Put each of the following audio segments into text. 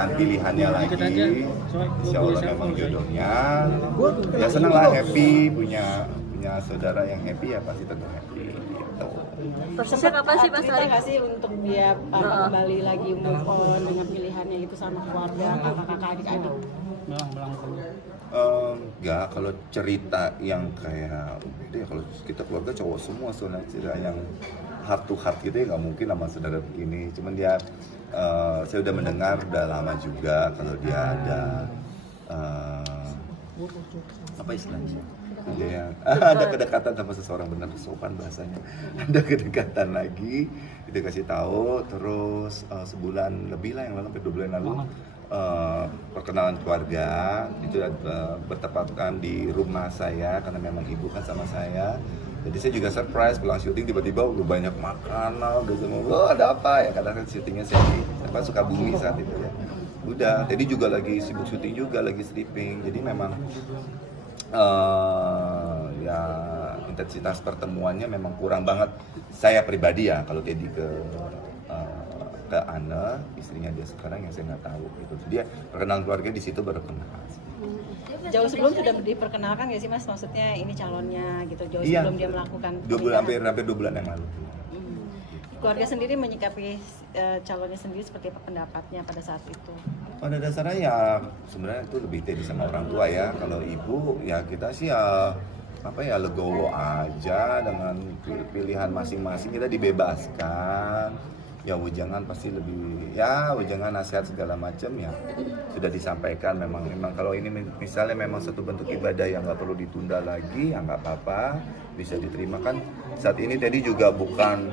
diberikan pilihannya lagi, insya Allah memang jodohnya. Ya senang lah, happy punya saudara yang happy, ya pasti tentu happy gitu. Prosesnya kapan sih Mas Ari? Kasih untuk dia kembali lagi move on dengan pilihannya itu sama keluarga, kakak-kakak, adik-adik. Enggak, kalau cerita yang kayak itu ya, kalau kita keluarga cowok semua, soalnya cerita yang heart to heart gitu ya nggak mungkin sama saudara begini. Cuman dia saya udah mendengar udah lama juga kalau dia ada apa istilahnya, ada kedekatan sama seseorang, benar sopan bahasanya. Ada kedekatan lagi, dia kasih tahu. Terus sebulan lebih lah yang lalu, sampai 2 bulan lalu, perkenalan keluarga itu bertepatan di rumah saya karena memang ibu kan sama saya. Jadi saya juga surprise pulang syuting, tiba-tiba udah banyak makanan, udah semua, ada apa ya, karena kan syutingnya saya di Sukabumi saat itu ya. Udah, jadi juga lagi sibuk syuting juga, lagi stripping. Jadi memang ya intensitas pertemuannya memang kurang banget. Saya pribadi ya, kalau Teddy ke Anne, istrinya dia sekarang yang saya nggak tahu gitu. Dia perkenalan keluarga di situ baru kenal. Jauh sebelum sudah diperkenalkan nggak sih Mas? Maksudnya ini calonnya gitu, jauh Iya, sebelum dia melakukan 2 bulan, hampir 2 bulan yang lalu. Keluarga sendiri menyikapi calonnya sendiri seperti apa pendapatnya pada saat itu? Pada dasarnya ya sebenarnya itu lebih Teddy sama orang tua ya. Kalau ibu ya kita sih ya apa ya, legowo aja dengan pilihan masing-masing, kita dibebaskan. Ya wejangan pasti lebih, ya wejangan nasihat segala macam ya sudah disampaikan. Memang kalau ini misalnya memang satu bentuk ibadah yang nggak perlu ditunda lagi, ya nggak apa-apa, bisa diterima kan. Saat ini Teddy juga bukan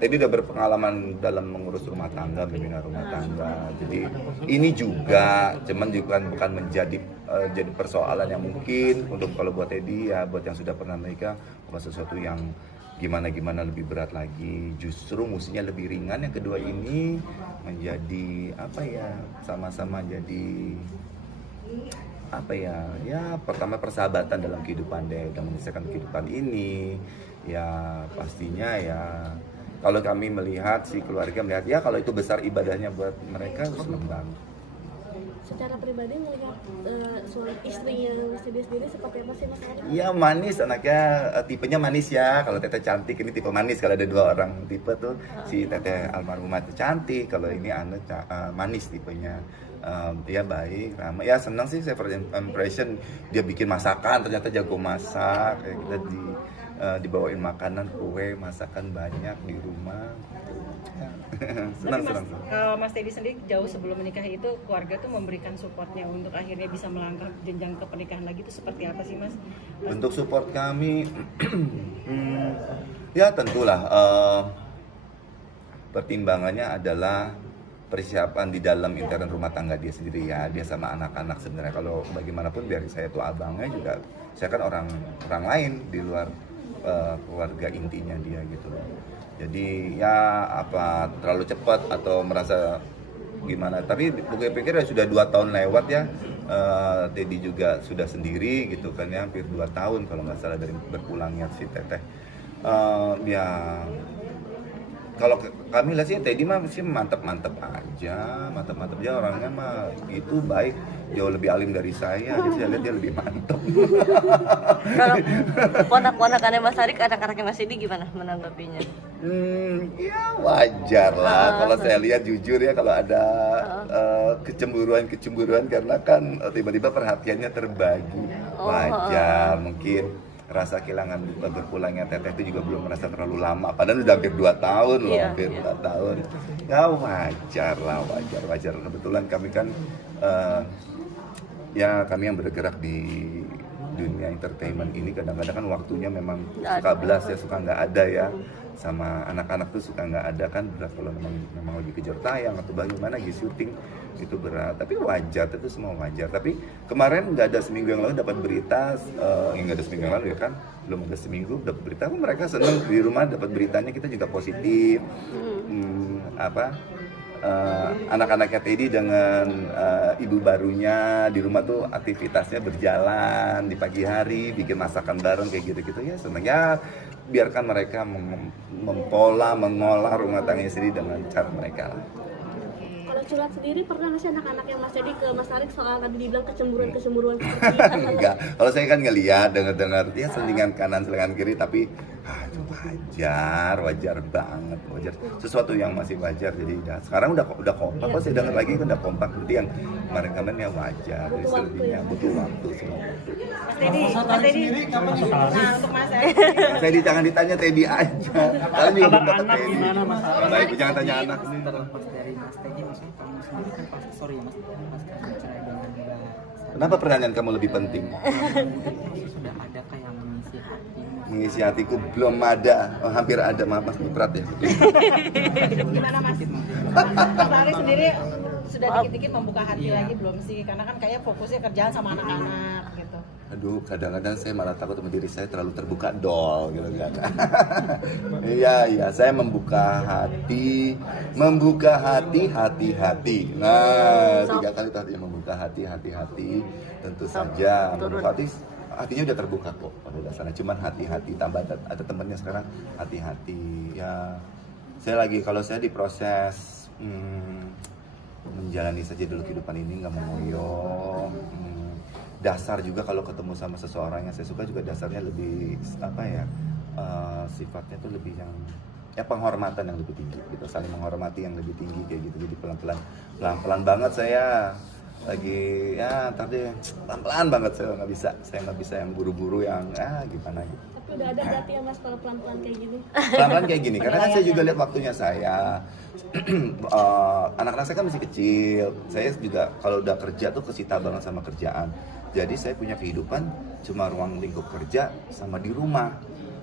Teddy udah berpengalaman dalam mengurus rumah tangga, membina rumah tangga. Jadi ini juga cuman bukan menjadi jadi persoalan yang mungkin untuk kalau buat Teddy ya, buat yang sudah pernah menikah, bukan sesuatu yang gimana lebih berat lagi. Justru musuhnya lebih ringan. Yang kedua ini menjadi apa ya, sama-sama jadi apa ya pertama persahabatan dalam kehidupan deh, dalam menyelesaikan kehidupan ini ya. Pastinya ya kalau kami melihat, si keluarga melihat ya kalau itu besar ibadahnya buat mereka, senang banget. Secara pribadi melihat suami istrinya Mas Teddy sendiri seperti apa sih Mas Ari? Iya manis anaknya, tipenya manis ya. Kalau Teteh cantik, ini tipe manis. Kalau ada 2 orang tipe tuh, si Teteh almarhumah itu cantik, kalau ini Anne manis tipenya. Ya baik, ramah. Ya senang sih saya first impression, dia bikin masakan, ternyata jago masak. Kayak kita dibawain makanan, kue, masakan banyak di rumah. senang. Kalau Mas Teddy sendiri jauh sebelum menikah itu keluarga tuh memberikan supportnya untuk akhirnya bisa melangkah jenjang ke pernikahan lagi itu seperti apa sih Mas? Untuk support kami ya tentulah pertimbangannya adalah persiapan di dalam intern rumah tangga dia sendiri ya, dia sama anak-anak. Sebenarnya kalau bagaimanapun biar saya tuh abangnya juga, saya kan orang lain di luar keluarga intinya dia gitu loh. Jadi ya apa terlalu cepat atau merasa gimana, tapi gue pikir ya sudah 2 tahun lewat ya. Teddy juga sudah sendiri gitu kan ya, hampir 2 tahun kalau nggak salah dari berpulangnya si Teteh. Ya kalau kami lihat sih Teddy mah sih mantep aja orangnya mah itu baik, jauh lebih alim dari saya, jadi saya lihat dia lebih mantep. Kalau ponak-ponakannya Mas Ari, anak-anaknya Mas Teddy gimana menanggapinya? Ya wajar lah kalau saya lihat, jujur ya, kalau ada kecemburuan karena kan tiba-tiba perhatiannya terbagi, wajar. Mungkin rasa kehilangan berpulangnya Teteh itu juga belum merasa terlalu lama, padahal udah hampir 2 tahun loh, hampir 2 tahun. Ya wajar lah, wajar. Kebetulan kami kan ya kami yang bergerak di dunia entertainment ini kadang-kadang kan waktunya memang suka belas ya, suka nggak ada ya. Sama anak-anak tuh suka nggak ada kan, berat kalau memang lagi kejar tayang atau bagaimana lagi syuting, itu berat. Tapi wajar, itu semua wajar. Tapi kemarin nggak ada seminggu yang lalu dapat berita, nggak ada seminggu yang lalu ya kan, belum ada seminggu dapat berita, mereka seneng di rumah dapat beritanya, kita juga positif. Anak-anaknya Teddy dengan ibu barunya di rumah tuh aktivitasnya berjalan di pagi hari, bikin masakan bareng kayak gitu-gitu ya, seneng ya. Biarkan mereka mengolah rumah tangganya sendiri dengan cara mereka lah. Kalau curhat sendiri pernah nggak sih anak-anak yang Mas Dedi ke Mas Tarik soal tadi dibilang kecemburuan seperti itu? Enggak, kalau saya kan ngeliat, dengar ya selingan kanan, selingan kiri, tapi itu wajar banget, wajar. Sesuatu yang masih wajar, jadi ya, sekarang udah kompak, kalau saya dengar lagi udah kompak, berarti yang kemarin-kemarin ya wajar, jadi selebihnya butuh waktu semua. Mas Dedi, nah untuk Mas Saya jangan ditanya Teddy aja, kalian juga belum dapat Teddy. Gimana Mas? Baik, jangan tanya anak. Terlepas dari Mas Teddy, maksudnya kamu sendiri kan pasti sorry ya Mas, kamu cerai dengan Mbak. Kenapa pertanyaan kamu lebih penting? Sudah ada kayak mengisi hati. Mengisi hatiku belum ada, hampir ada, maaf Mas berat ya. gimana Mas? Mas Tarik sendiri sudah dikit-dikit membuka hati lagi belum sih? Karena kan kayak fokusnya kerjaan sama anak-anak gitu. Aduh, kadang-kadang saya malah takut sama diri saya terlalu terbuka doll gitu kan. Iya, saya membuka hati, hati. Nah, 3 kali tadi membuka hati. Tentu saja membuka hatinya udah terbuka kok pada dasarnya. Cuman hati-hati, tambah ada temennya sekarang hati-hati. Ya, kalau saya di proses menjalani saja dulu kehidupan ini, nggak mengoyo. Dasar juga kalau ketemu sama seseorang yang saya suka juga dasarnya lebih sifatnya tuh lebih yang penghormatan yang lebih tinggi gitu, saling menghormati yang lebih tinggi kayak gitu. Jadi pelan-pelan banget saya lagi tadi pelan-pelan banget, saya nggak bisa yang buru-buru yang gimana gitu. Tapi udah ada berarti ya Mas kalau pelan-pelan kayak gini? Pelan-pelan kayak gini, karena kan saya juga lihat waktunya saya. Anak-anak saya kan masih kecil, saya juga kalau udah kerja tuh kesita banget sama kerjaan. Jadi saya punya kehidupan cuma ruang lingkup kerja sama di rumah.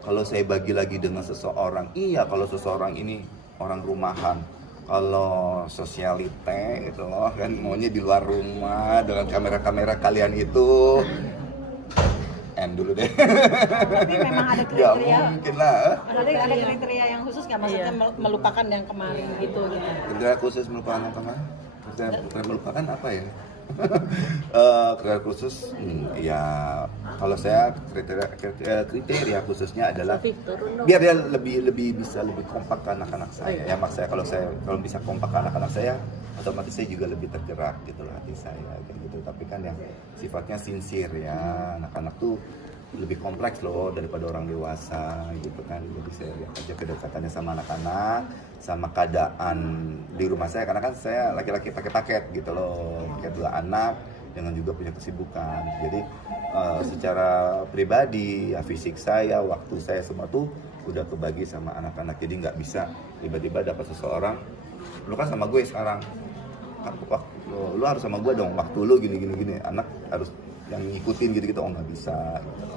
Kalau saya bagi lagi dengan seseorang, kalau seseorang ini orang rumahan, kalau sosialite gitu loh kan, maunya di luar rumah dengan kamera-kamera kalian itu, dulu deh. Tapi memang ada kriteria. Mungkin lah. Ada kriteria yang khusus nggak, maksudnya melupakan yang kemarin gitu. Kriteria khusus melupakan yang kemarin? Kriteria melupakan apa ya? Kriteria khusus, ya kalau saya kriteria khususnya adalah biar dia bisa lebih kompak ke anak-anak saya. Ya maksud saya kalau bisa kompak ke anak-anak saya, otomatis saya juga lebih tergerak gitu loh hati saya kayak gitu. Tapi kan yang sifatnya sincere ya, anak-anak tuh lebih kompleks loh daripada orang dewasa gitu kan. Jadi saya lihat aja kedekatannya sama anak-anak, sama keadaan di rumah saya, karena kan saya laki-laki pakai paket gitu loh, pakai 2 anak dengan juga punya kesibukan. Jadi secara pribadi ya, fisik saya, waktu saya semua tuh udah kebagi sama anak-anak. Jadi nggak bisa tiba-tiba dapat seseorang, lu kan sama gue sekarang, lu harus sama gue dong, waktu lu gini, anak harus yang ngikutin gitu, oh nggak bisa gitu.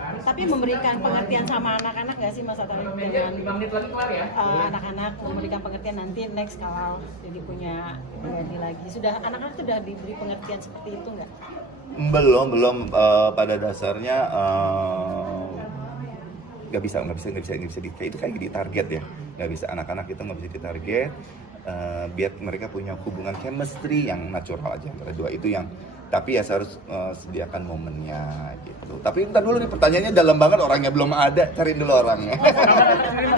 Tapi memberikan pengertian sama anak-anak nggak sih Mas Tarik dengan anak-anak, memberikan pengertian nanti next kalau jadi punya pribadi lagi, anak-anak sudah diberi pengertian seperti itu nggak? Belum pada dasarnya nggak bisa itu kayak di target ya, nggak bisa, anak-anak itu nggak bisa ditarget. Biar mereka punya hubungan chemistry yang natural aja antara dua itu yang, tapi ya saya harus sediakan momennya gitu. Tapi bentar dulu nih, pertanyaannya dalam banget, orangnya belum ada, cariin dulu orangnya.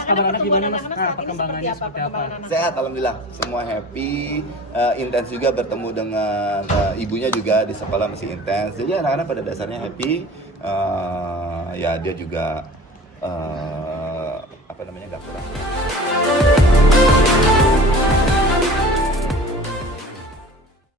Anak-anak gimana Mas? Perkembangannya seperti apa? Sehat, alhamdulillah, semua happy, intens juga bertemu dengan ibunya juga di sekolah masih intens. Jadi anak-anak pada dasarnya happy, ya dia juga nggak kurang